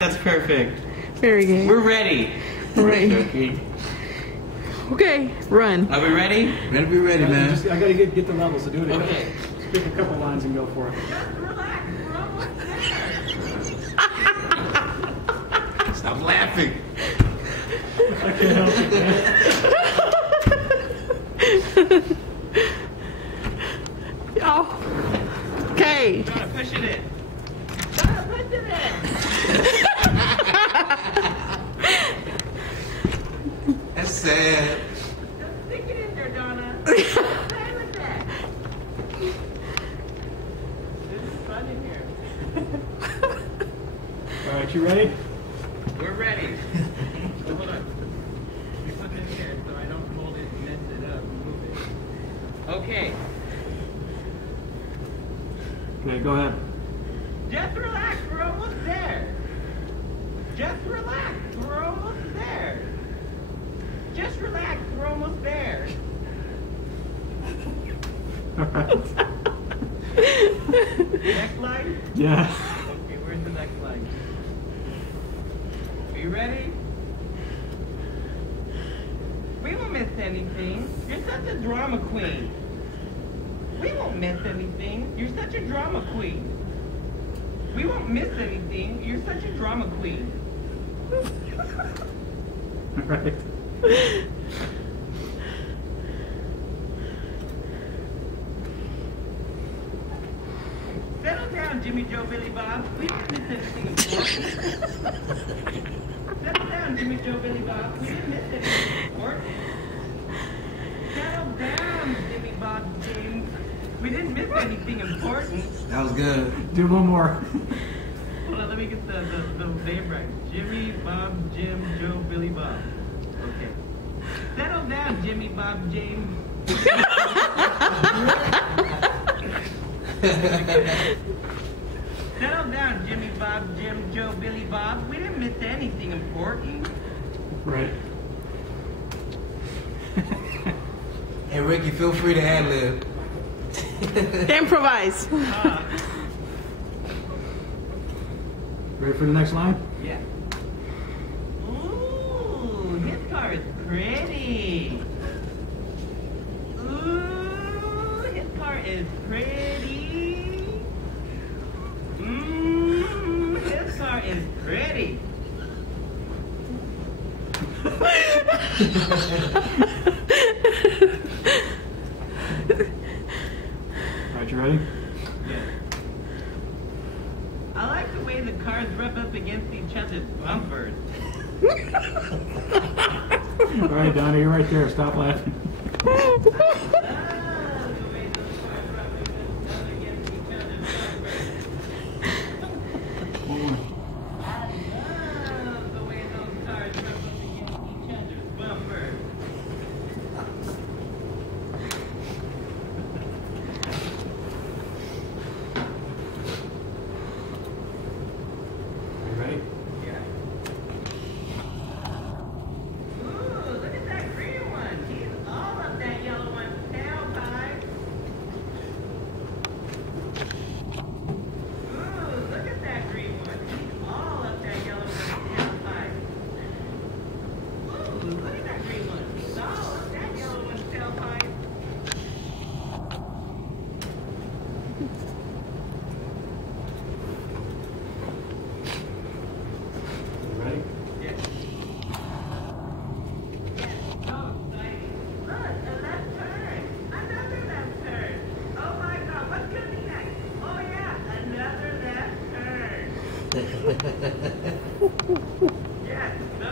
That's perfect. Very good. We're ready. Ready. Okay, run. Are we ready? Better be ready, man. I gotta get the levels to do it. Okay. Just pick a couple lines and go for it. Just relax. We're almost there. Stop laughing. I can't help it, man. Oh. Okay. Gotta push it in. Gotta push it in. That's sad. Just stick it in there, Donna. Play with that. This is fun in here. All right, you ready? We're ready. So hold on. Let me put this here so I don't hold it and mess it up. Move it. Okay. Okay, go ahead. Just relax. We're almost there. Just relax. We're almost there. Just relax. We're almost there. All right. Next line? Yeah. Okay, where's the next line? Are you ready? We won't miss anything. You're such a drama queen. We won't miss anything. You're such a drama queen. We won't miss anything. You're such a drama queen. All right. Settle down, Jimmy, Joe, Billy, Bob. We didn't miss anything important. Settle down, Jimmy, Joe, Billy, Bob. We didn't miss anything important. Settle down, Jimmy, Bob, James. We didn't miss anything important. That was good. Do one more. Hold on, let me get the name right. Jimmy, Bob, Jim, Joe, Billy, Bob. Okay. Settle down, Jimmy, Bob, James. Settle down, Jimmy, Bob, Jim, Joe, Billy, Bob. We didn't miss anything important. Right. Hey, Ricky, feel free to ad-lib. Improvise. Ready for the next line? Yeah. Ooh, his car is pretty. Ooh, his car is pretty. His car is pretty. All right, you ready? Yeah. I like the way the cars rub up against each other's bumpers. All right, Donna, you're right there. Stop laughing. I love the way those cars rub up against each other's bumpers. One more. I love the way those cars rub up against each other's bumpers. You ready? Yeah. Ooh, look at that green one. He's all up that yellow one's tailpipe. Ooh, look at that green one. He's all up that yellow one's tailpipe. Ooh, look at that green one. He's all up that yellow one's tailpipe. You ready? Yeah. Yeah, so exciting. Look, a left turn. Another left turn. Oh my God, what's gonna be next? Oh yeah, another left turn. Yeah, so